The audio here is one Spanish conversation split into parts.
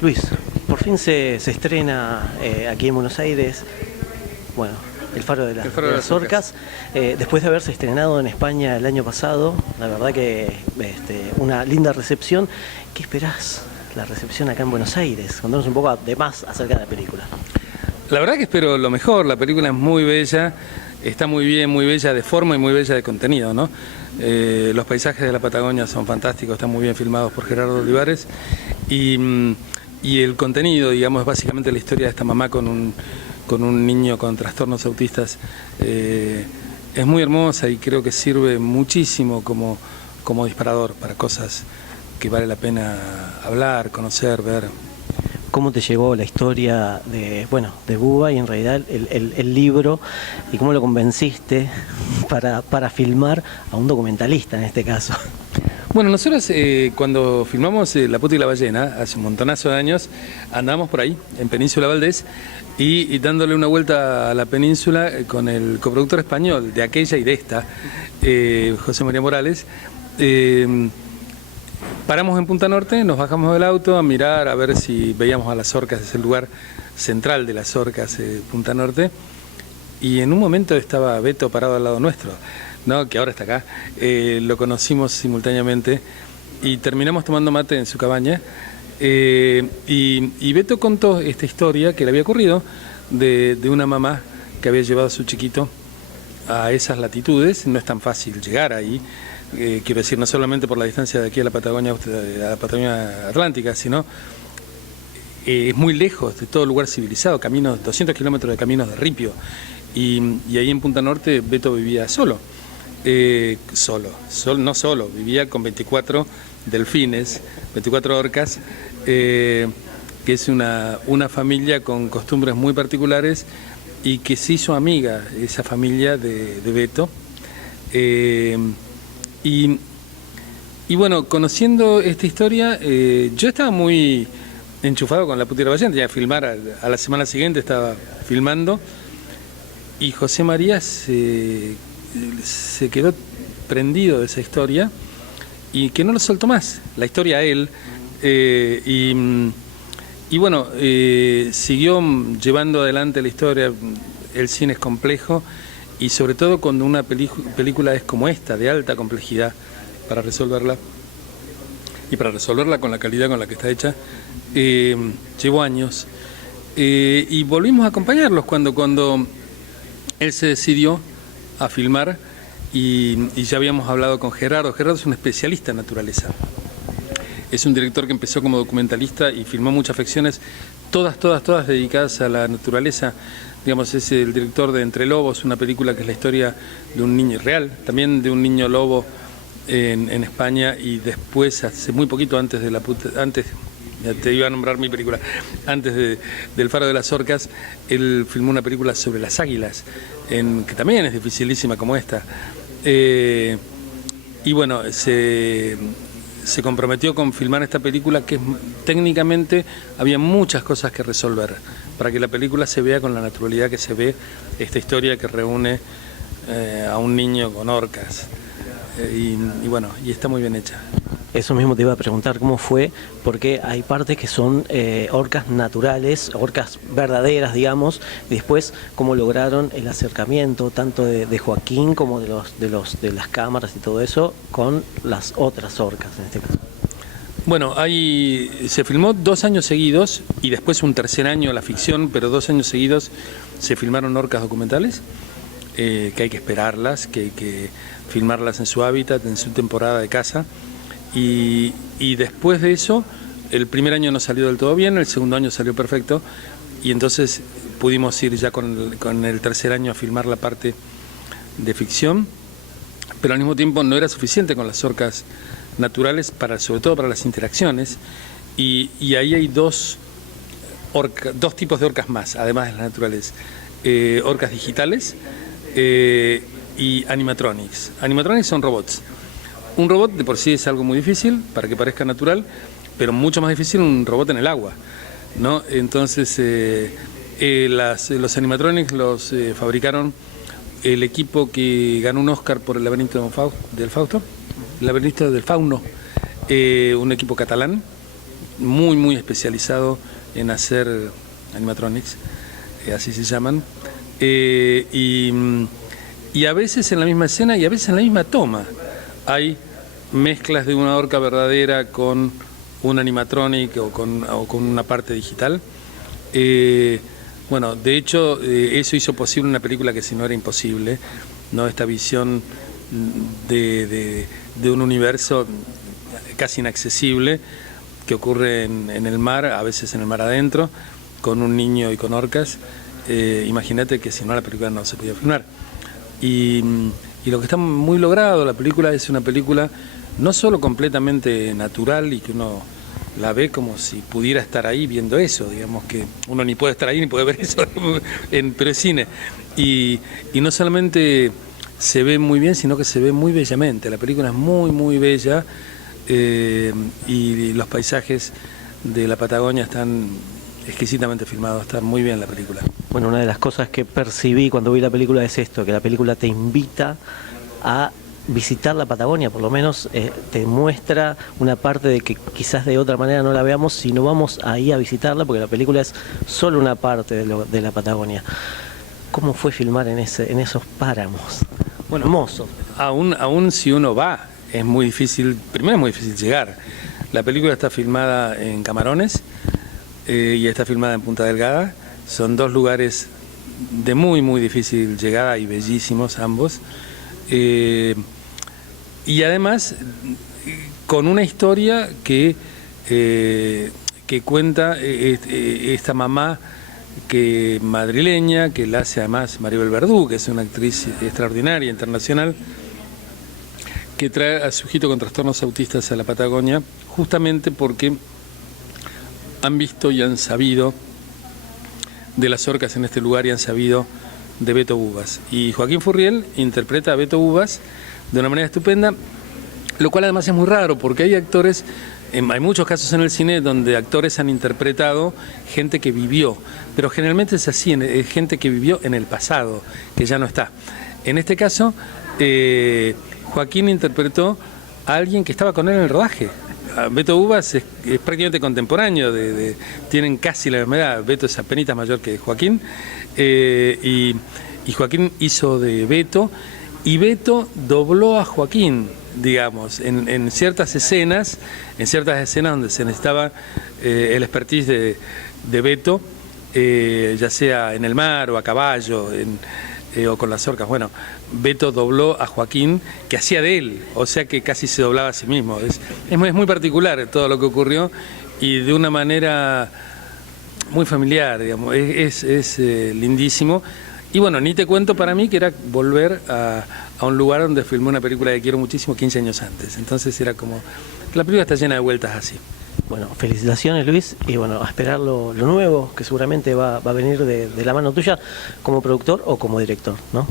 Luis, por fin se estrena aquí en Buenos Aires, bueno, El Faro de, El Faro de de las las Orcas. Orcas, después de haberse estrenado en España el año pasado. La verdad que una linda recepción. ¿Qué esperás la recepción acá en Buenos Aires? Contanos un poco de más acerca de la película. La verdad que espero lo mejor, la película es muy bella, está muy bien, muy bella de forma y muy bella de contenido, ¿no? Los paisajes de la Patagonia son fantásticos, están muy bien filmados por Gerardo Olivares y el contenido, digamos, es básicamente la historia de esta mamá con un niño con trastornos autistas. Es muy hermosa y creo que sirve muchísimo como disparador para cosas que vale la pena hablar, conocer, ver. ¿Cómo te llegó la historia de Bubba y en realidad el libro, y cómo lo convenciste para filmar a un documentalista en este caso? Bueno, nosotros cuando filmamos La Puta y la Ballena, hace un montonazo de años, andábamos por ahí, en Península Valdés, y dándole una vuelta a la península con el coproductor español de aquella y de esta, José María Morales. Paramos en Punta Norte, nos bajamos del auto a mirar, a ver si veíamos a las Orcas, es el lugar central de las Orcas, Punta Norte, y en un momento estaba Beto parado al lado nuestro, ¿no? Que ahora está acá. Lo conocimos simultáneamente y terminamos tomando mate en su cabaña, y Beto contó esta historia que le había ocurrido de una mamá que había llevado a su chiquito a esas latitudes. No es tan fácil llegar ahí. Quiero decir, no solamente por la distancia de aquí a la Patagonia Atlántica, sino es muy lejos de todo lugar civilizado, 200 kilómetros de caminos de ripio, y ahí en Punta Norte Beto vivía solo, no solo, vivía con 24 delfines, 24 orcas, que es una familia con costumbres muy particulares y que se hizo amiga esa familia de Beto. Y bueno, conociendo esta historia, yo estaba muy enchufado con La Puta y la Ballena, tenía que filmar a la semana siguiente, estaba filmando, y José María se quedó prendido de esa historia y que no lo soltó más, la historia a él, y bueno, siguió llevando adelante la historia. El cine es complejo, y sobre todo cuando una película es como esta, de alta complejidad, para resolverla, y para resolverla con la calidad con la que está hecha, llevó años. Y volvimos a acompañarlos cuando él se decidió a filmar, y ya habíamos hablado con Gerardo. Gerardo es un especialista en naturaleza. Es un director que empezó como documentalista y filmó muchas ficciones, todas dedicadas a la naturaleza. Digamos, es el director de Entre Lobos, una película que es la historia de un niño real, también de un niño lobo en España, y después, hace muy poquito, antes, ya te iba a nombrar mi película, del Faro de las Orcas, él filmó una película sobre las águilas, que también es dificilísima como esta. Y bueno, se comprometió con filmar esta película, que técnicamente había muchas cosas que resolver para que la película se vea con la naturalidad que se ve esta historia que reúne a un niño con orcas, y bueno, y está muy bien hecha. Eso mismo te iba a preguntar cómo fue, porque hay partes que son orcas naturales, orcas verdaderas, digamos, y después cómo lograron el acercamiento tanto de Joaquín como de las cámaras y todo eso con las otras orcas en este caso. Bueno, se filmó 2 años seguidos, y después un tercer año la ficción, pero 2 años seguidos se filmaron orcas documentales, que hay que esperarlas, que hay que filmarlas en su hábitat, en su temporada de caza. Y después de eso, el primer año no salió del todo bien, el segundo año salió perfecto, y entonces pudimos ir ya con el tercer año a filmar la parte de ficción, pero al mismo tiempo no era suficiente con las orcas naturales, sobre todo para las interacciones, y ahí hay dos tipos de orcas más, además de las naturales, orcas digitales y animatronics. Animatronics son robots. Un robot de por sí es algo muy difícil para que parezca natural, pero mucho más difícil un robot en el agua, ¿no? Entonces los animatronics los fabricaron el equipo que ganó un Oscar por El laberinto del Fauno, un equipo catalán muy especializado en hacer animatronics, así se llaman, y a veces en la misma escena y a veces en la misma toma hay mezclas de una orca verdadera con un animatronic o con una parte digital. Bueno, de hecho, eso hizo posible una película que si no era imposible, ¿no? Esta visión de un universo casi inaccesible que ocurre en el mar, a veces en el mar adentro, con un niño y con orcas. Imagínate que si no la película no se podía filmar. Y lo que está muy logrado, la película es una película no solo completamente natural y que uno la ve como si pudiera estar ahí viendo eso, digamos que uno ni puede estar ahí ni puede ver eso, pero es cine. Y no solamente se ve muy bien, sino que se ve muy bellamente. La película es muy bella, y los paisajes de la Patagonia están exquisitamente filmados, está muy bien la película. Bueno, una de las cosas que percibí cuando vi la película es esto, que la película te invita a visitar la Patagonia, por lo menos te muestra una parte de que quizás de otra manera no la veamos si no vamos ahí a visitarla, porque la película es solo una parte de la Patagonia. ¿Cómo fue filmar en esos páramos? Bueno, hermoso. Aún si uno va, es muy difícil, primero es muy difícil llegar. La película está filmada en Camarones y está filmada en Punta Delgada. Son dos lugares de muy difícil llegada y bellísimos ambos. Y además con una historia que cuenta esta mamá madrileña, que la hace además Maribel Verdú, que es una actriz extraordinaria, internacional, que trae a su hijito con trastornos autistas a la Patagonia, justamente porque han visto y han sabido de las orcas en este lugar y han sabido de Beto Bubas. Y Joaquín Furriel interpreta a Beto Bubas de una manera estupenda, lo cual además es muy raro porque hay actores, hay muchos casos en el cine donde actores han interpretado gente que vivió, pero generalmente es así, es gente que vivió en el pasado, que ya no está. En este caso, Joaquín interpretó a alguien que estaba con él en el rodaje. Beto Bubas es prácticamente contemporáneo, tienen casi la misma edad. Beto es apenitas mayor que Joaquín, y Joaquín hizo de Beto, y Beto dobló a Joaquín, digamos, en ciertas escenas donde se necesitaba el expertise de Beto, ya sea en el mar o a caballo, o con las orcas. Bueno, Beto dobló a Joaquín, que hacía de él, o sea que casi se doblaba a sí mismo. Es muy particular todo lo que ocurrió y de una manera muy familiar, digamos, es lindísimo. Y bueno, ni te cuento para mí que era volver a un lugar donde filmé una película que quiero muchísimo 15 años antes. Entonces era como, la película está llena de vueltas así. Bueno, felicitaciones Luis, y bueno, a esperar lo nuevo que seguramente va a venir de la mano tuya como productor o como director, ¿no?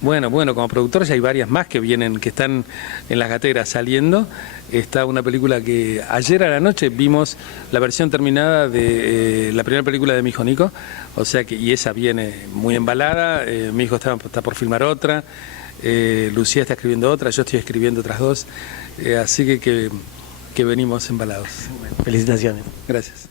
Bueno, como productor ya hay varias más que vienen, que están en las gateras saliendo. Está una película que ayer a la noche vimos la versión terminada de la primera película de mi hijo Nico, o sea que, y esa viene muy embalada. Mi hijo está por filmar otra, Lucía está escribiendo otra, yo estoy escribiendo otras dos, así que venimos embalados. Felicitaciones. Gracias.